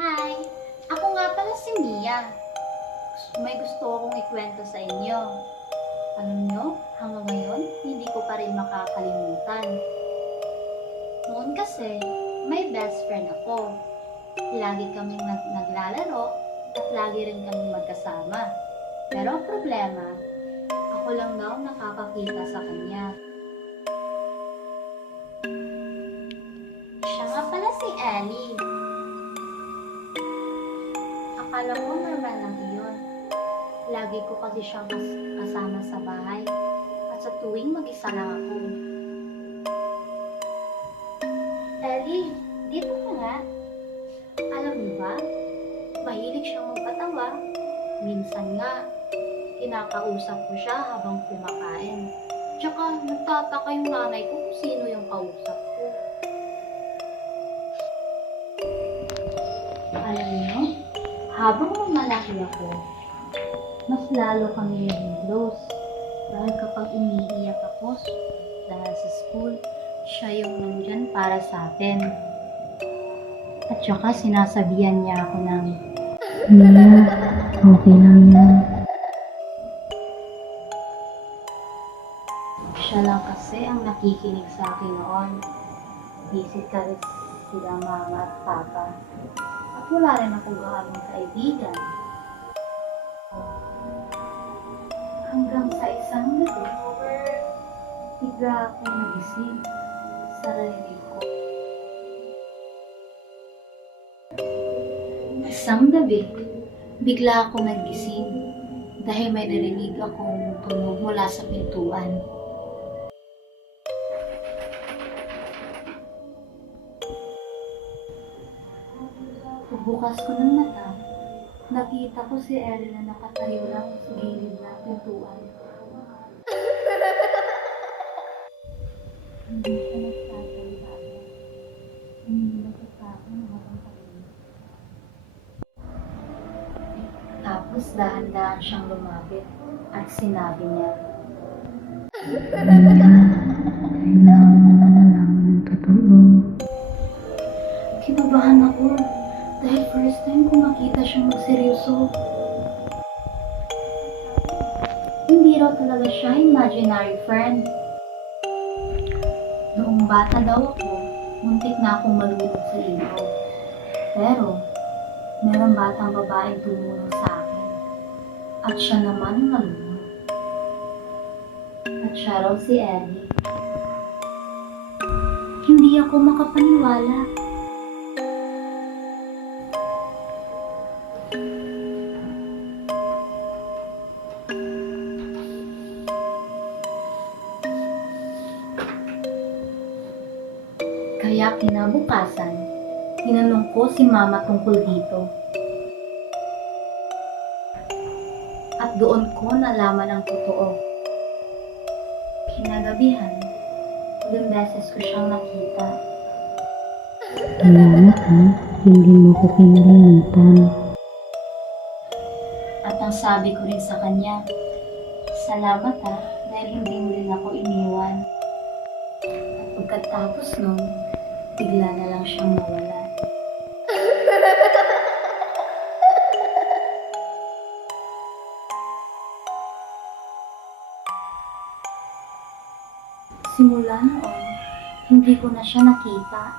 Hi! Ako nga pala si Mia. May gusto akong ikwento sa inyo. Alam nyo, hanggang ngayon, hindi ko pa rin makakalimutan. Noon kasi, may best friend ako. Lagi kaming naglalaro at lagi rin kaming magkasama. Pero ang problema, ako lang daw nakakakita sa kanya. Siya nga pala si Ellie. Akala ko normal lang iyon. Lagi ko kasi siyang kasama sa bahay at sa tuwing mag-isa lang ako. Ellie, dito ka nga. Alam mo ba, mahilig siyang magpatawa. Minsan nga, kinakausap ko siya habang kumakain. Tsaka nagtataka yung nanay ko kung sino yung kausap ko. Alam niyo, habang lumalaki ako, mas lalo kami naging close. Dahil kapag umiiyak ako dahil sa school, siya yung nandyan para sa atin. At saka sinasabihan niya ako ng, okay lang yan. Siya lang kasi ang nakikinig sa akin noon. Basically, sila mama at papa. At wala rin ako gaanong kaibigan. Hanggang sa isang gabi, bigla akong nagising sa sarili ko. Isang gabi, bigla akong nagising dahil may narinig akong tunog mula sa pintuan. Pagbukas ko ng mata, nakita ko si Ellie na nakatayo lang sa gilid ng pintuan. Hindi siya nagsasalita. Umiilag sa akin habang patingin. Tapos dahan-dahan siyang lumapit at sinabi niya, kailangan mo malaman ng totoo. Kinabahan ako dahil first time ko makita siyang magseryoso. Hindi raw talaga siya imaginary friend. Noong bata daw ako, muntik na akong malunod sa ilog. Pero, merong batang babaeng tumulong sa akin. At siya naman ang nalunod. At siya raw si Ellie. Hindi ako makapaniwala. Kaya kinabukasan, tinanong ko si mama tungkol dito. At doon ko nalaman ang totoo. Kinagabihan, ilang beses ko siyang nakita. Salamat ha, hindi mo ko kinalimutan. At ang sabi ko rin sa kanya, salamat ha, dahil hindi mo rin ako iniwan. At pagkatapos nun, bigla na lang siyang nawala. Simula noon, hindi ko na siya nakita.